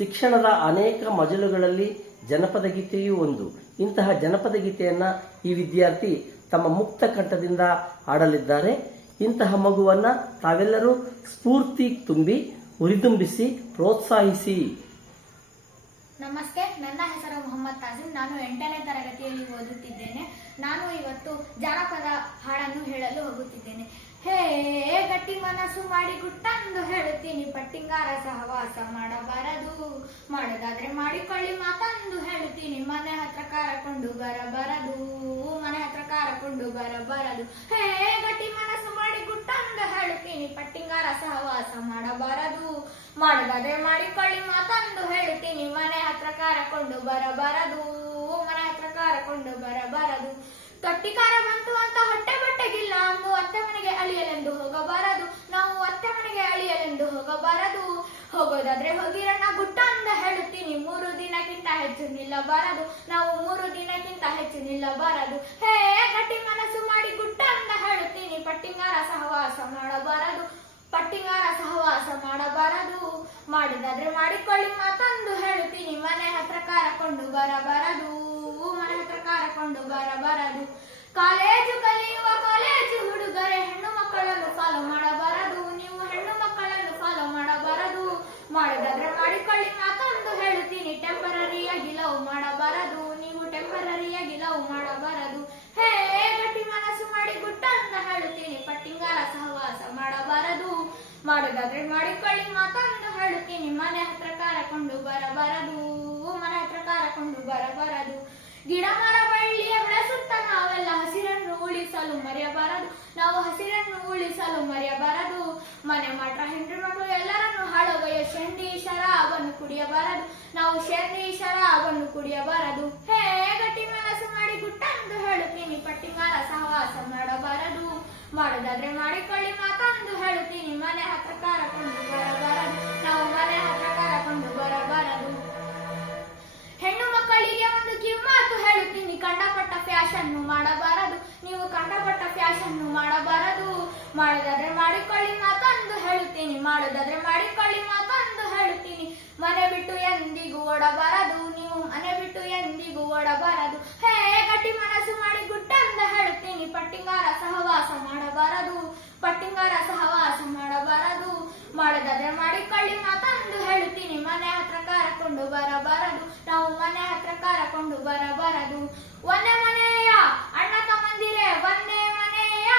ಶಿಕ್ಷಣದ ಅನೇಕ ಮಜಲುಗಳಲ್ಲಿ ಜನಪದ ಗೀತೆಯೂ ಒಂದು. ಇಂತಹ ಜನಪದ ಗೀತೆಯನ್ನ ಈ ವಿದ್ಯಾರ್ಥಿ ತಮ್ಮ ಮುಕ್ತ ಕಂಠದಿಂದ ಹಾಡಲಿದ್ದಾರೆ. ಇಂತಹ ಮಗುವನ್ನ ತಾವೆಲ್ಲರೂ ಸ್ಫೂರ್ತಿ ತುಂಬಿ ಹುರಿದುಂಬಿಸಿ ಪ್ರೋತ್ಸಾಹಿಸಿ. ನಮಸ್ತೆ, ನನ್ನ ಹೆಸರು ಮೊಹಮ್ಮದ್ ತಾಸಿಮ್. ನಾನು 8ನೇ ತರಗತಿಯಲ್ಲಿ ಓದುತ್ತಿದ್ದೇನೆ. ನಾನು ಇವತ್ತು ಜಾನಪದ ಹಾಡನ್ನು ಹೇಳಲು ಹೋಗುತ್ತಿದ್ದೇನೆ. ಹೇ ಗಟ್ಟಿ ಮನಸ್ಸು ಮಾಡಿ ಗುಟ್ಟಂದು ಹೇಳುತ್ತೀನಿ, ಪಟ್ಟಿಂಗಾರ ಸಹವಾಸ ಮಾಡಬಾರದು, ಮಾಡೋದಾದ್ರೆ ಮಾಡಿಕೊಳ್ಳಿ ಮಾತಂದು ಹೇಳುತ್ತೀನಿ, ಮನೆ ಹತ್ರ ಕಾರಕೊಂಡು ಬರಬಾರದು, ಮನೆ ಹತ್ರ ಕಾರಕೊಂಡು ಬರಬಾರದು. ಹೇ ಗಟ್ಟಿ ಮನಸ್ಸು ಮಾಡಿ ಗುಟ್ಟಂದು ಹೇಳುತ್ತೀನಿ, ಪಟ್ಟಿಂಗಾರ ಸಹವಾಸ ಮಾಡಬಾರದು, ಮಾಡೋದಾದ್ರೆ ಮಾಡಿಕೊಳ್ಳಿ ಮಾತಂದು ಹೇಳುತ್ತೀನಿ, ಮನೆ ಹತ್ರ ಕಾರಕೊಂಡು ಬರಬಾರದು, ಮನೆ ಹತ್ರ ಕಾರಕೊಂಡು ಬರಬಾರದು. ತೊಟ್ಟಿಕಾರ ಬಂತು ಅಂತ ಹೊಟ್ಟೆ ಬಟ್ಟೆಗಿಲ್ಲ ಅಂದು ಅತ್ತೆ ಮನೆಗೆ ಅಳಿಯಲೆಂದು ಹೋಗಬಾರದು, ನಾವು ಅತ್ತೆ ಮನೆಗೆ ಅಳಿಯಲೆಂದು ಹೋಗಬಾರದು, ಹೋಗೋದಾದ್ರೆ ಹೋಗಿರಣ್ಣ ಗುಟ್ಟ ಅಂದ ಹೇಳುತ್ತೀನಿ, 3 ದಿನಕ್ಕಿಂತ ಹೆಚ್ಚು ನಿಲ್ಲಬಾರದು, ನಾವು 3 ದಿನಕ್ಕಿಂತ ಹೆಚ್ಚು ನಿಲ್ಲಬಾರದು. ಹೇ ಗಟ್ಟಿ ಮನಸ್ಸು ಮಾಡಿ ಗುಟ್ಟ ಅಂದ ಹೇಳುತ್ತೀನಿ, ಪಟ್ಟಿಂಗಾರ ಸಹವಾಸ ಮಾಡಬಾರದು, ಪಟ್ಟಿಂಗಾರ ಸಹವಾಸ ಮಾಡಬಾರದು, ಮಾಡಿದಾದ್ರೆ ಮಾಡಿಕೊಳ್ಳಿ ಮಾತಂದು ಹೇಳುತ್ತೀನಿ, ಮನೆ ಹತ್ರ ಕಾರಕೊಂಡು ಬರಬಾರದು, ಮನೆ ಹತ್ರ ಕಾರಕೊಂಡು ಬರಬಾರದು. ಕಾಲೇಜು ಕಲಿಯುವ ಕಾಲೇಜು ಹುಡುಗರೆ ಹೆಣ್ಣು ಮಕ್ಕಳನ್ನು ಫಾಲೋ ಮಾಡಬಾರದು, ನೀವು ಹೆಣ್ಣು ಮಕ್ಕಳನ್ನು ಫಾಲೋ ಮಾಡಬಾರದು, ಮಾಡಿದಾದ್ರೆ ಮಾಡಿಕೊಳ್ಳಿ ಮಾತಂದು ಹೇಳುತ್ತೀನಿ, ಟೆಂಪರರಿಯಾಗಿ ಲವ್ ಮಾಡಬಾರದು, ನೀವು ಟೆಂಪರರಿಯಾಗಿ ಲವ್ ಮಾಡಬಾರದು. ಹೇ ಗಟ್ಟಿ ಮನಸ್ಸು ಮಾಡಿ ಗುಟ್ಟ ಅಂತ ಹೇಳುತ್ತೀನಿ, ಪಟ್ಟಿಂಗಾರ ಸಹವಾಸ ಮಾಡಬಾರದು, ಮಾಡೋದಾದ್ರೆ ಮಾಡಿಕೊಳ್ಳಿ ಮಾತಂದು ಹೇಳುತ್ತೀನಿ, ಮನೆ ಹತ್ರ ಕಾರಕೊಂಡು ಬರಬಾರದು, ಮನೆ ಹತ್ರ ಕಾರಕೊಂಡು ಬರಬಾರದು. ಗಿಡ ಮರ ಬಳ್ಳಿಯ ಬೆಳೆಸುತ್ತ ನಾವೆಲ್ಲ ಹಸಿರನ್ನು ಉಳಿಸಲು ಮರೆಯಬಾರದು, ನಾವು ಹಸಿರನ್ನು ಉಳಿಸಲು ಮರೆಯಬಾರದು, ಮನೆ ಮಾತ್ರ ಹೆಂಡ್ರು ಮಕ್ಕಳು ಎಲ್ಲರನ್ನು ಹಾಳುಗಯ ಶೆಂಡಿ ಶರಾಬನ್ನು ಕುಡಿಯಬಾರದು, ನಾವು ಶೆಂಡಿ ಶರಾಬನ್ನು ಕುಡಿಯಬಾರದು. ಹೇ ಗಟ್ಟಿ ಮನಸ್ಸು ಮಾಡಿ ಗುಟ್ಟ ಎಂದು ಹೇಳುತ್ತೀನಿ, ಪಟ್ಟಿಂಗಾರ ಸಹವಾಸ ಮಾಡಬಾರದು, ಮಾಡೋದಾದ್ರೆ ಮಾಡಿಕೊಳ್ಳಿ ಮಾತಂದು ಹೇಳುತ್ತೀನಿ, ಮನೆ ಹತ್ರ ಕಾರಕೊಂಡು ಬರಬಾರದು, ನಾವು ಮನೆ ಹತ್ರ ಕಾರಕೊಂಡು ಬರಬಾರದು. ಹೆಣ್ಣು ಮಕ್ಕಳಿಗೆ ಒಂದು ಕಿಮ್ಮತ್ತು ಹೇಳುತ್ತೀನಿ, ಕಂಡಪಟ್ಟ ಫ್ಯಾಷನ್ ಮಾಡಬಾರದು, ನೀವು ಕಂಡಪಟ್ಟ ಫ್ಯಾಷನ್ ಮಾಡಬಾರದು, ಮಾಡೋದಾದ್ರೆ ಮಾಡಿಕೊಳ್ಳಿ ಮಾತಂದು ಹೇಳುತ್ತೀನಿ, ಮಾಡೋದಾದ್ರೆ ಮಾಡಿಕೊಳ್ಳಿ ಮಾತಂದು ಹೇಳುತ್ತೀನಿ, ಮನೆ ಬಿಟ್ಟು ಎಂದಿಗೂ ಓಡಬಾರದು, ನೀವು ಮನೆ ಬಿಟ್ಟು ಎಂದಿಗೂ ಓಡಬಾರದು. ಹೇ ಗಟ್ಟಿ ಮನಸ್ಸು ಮಾಡಿ ಗುಟ್ಟ ಅಂತ ಹೇಳುತ್ತೀನಿ, ಪಟ್ಟಿಂಗಾರ ಸಹವಾಸ ಮಾಡಬಾರದು, ಪಟ್ಟಿಂಗಾರ ಸಹವಾಸ ಮಾಡಬಾರದು, ಮಾಡೋದಾದ್ರೆ ಮಾಡಿಕೊಳ್ಳಿ ಮಾತಂದು ಹೇಳುತ್ತೀನಿ, ಮನೆ ಹತ್ರ ಕಾರಕೊಂಡು ಬರಬಾರದು, ನಾವು ಮನೆ ಹತ್ರ ಕಾರಕೊಂಡು ಬರಬಾರದು. ಒಂದೇ ಮನೆಯ ಅಣ್ಣ ತಮ್ಮಂದಿರೇ, ಒಂದೇ ಮನೆಯ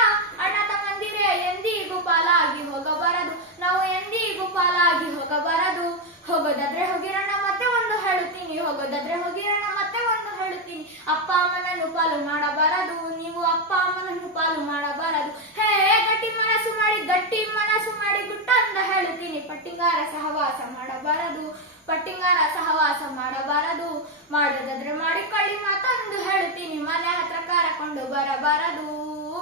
ಅಣ್ಣ ತಮ್ಮಂದಿರೇ, ಎಂದಿಗೂ ಪಾಲಾಗಿ ಹೋಗಬಾರದು, ನಾವು ಎಂದಿಗೂ ಪಾಲಾಗಿ ಹೋಗಬಾರದು, ಹೋಗೋದಾದ್ರೆ ಹೋಗಿರಣ್ಣ ಮತ್ತೆ ಒಂದು ಹೇಳುತ್ತೀನಿ, ಹೋಗೋದಾದ್ರೆ ಹೋಗಿರಣ್ಣ ಮತ್ತೆ ಒಂದು ಹೇಳುತ್ತೀನಿ, ಅಪ್ಪ ಅಮ್ಮನನ್ನು ಪಾಲು ಮಾಡಬಾರದು, ನೀವು ಅಪ್ಪ ಅಮ್ಮನನ್ನು ಪಾಲು ಮಾಡಬಾರದು. ಹೇ ಗಟ್ಟಿ ಮನಸ್ಸು ಮಾಡಿ ಗುಟ್ಟ ಅಂತ ಹೇಳುತ್ತೀನಿ, ಪಟ್ಟಿಂಗಾರ ಸಹವಾಸ ಮಾಡಬಾರದು, ಪಟ್ಟಿಂಗಾರ ಸಹವಾಸ ಮಾಡಬಾರದು, ಮಾಡೋದಾದ್ರೆ ಮಾಡಿಕೊಳ್ಳಿ ಮಾತಂದು ಹೇಳುತ್ತೀನಿ, ಮನೆ ಹತ್ರ ಕಾರಕೊಂಡು ಬರಬಾರದು,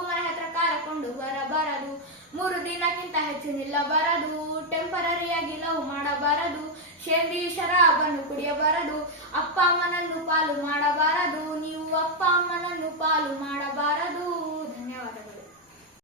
ಮನೆ ಹತ್ರ ಕಾರಕೊಂಡು ಬರಬಾರದು, 3 ದಿನಕ್ಕಿಂತ ಹೆಚ್ಚು ನಿಲ್ಲಬಾರದು, ಟೆಂಪರರಿಯಾಗಿ ಲವ್ ಮಾಡಬಾರದು, ಶೇಂದಿ ಶರಾಬನ್ನು ಕುಡಿಯಬಾರದು, ಅಪ್ಪ ಅಮ್ಮನನ್ನು ಪಾಲು ಮಾಡಬಾರದು, ನೀವು ಅಪ್ಪ ಅಮ್ಮನನ್ನು ಪಾಲು ಮಾಡಬಾರದು.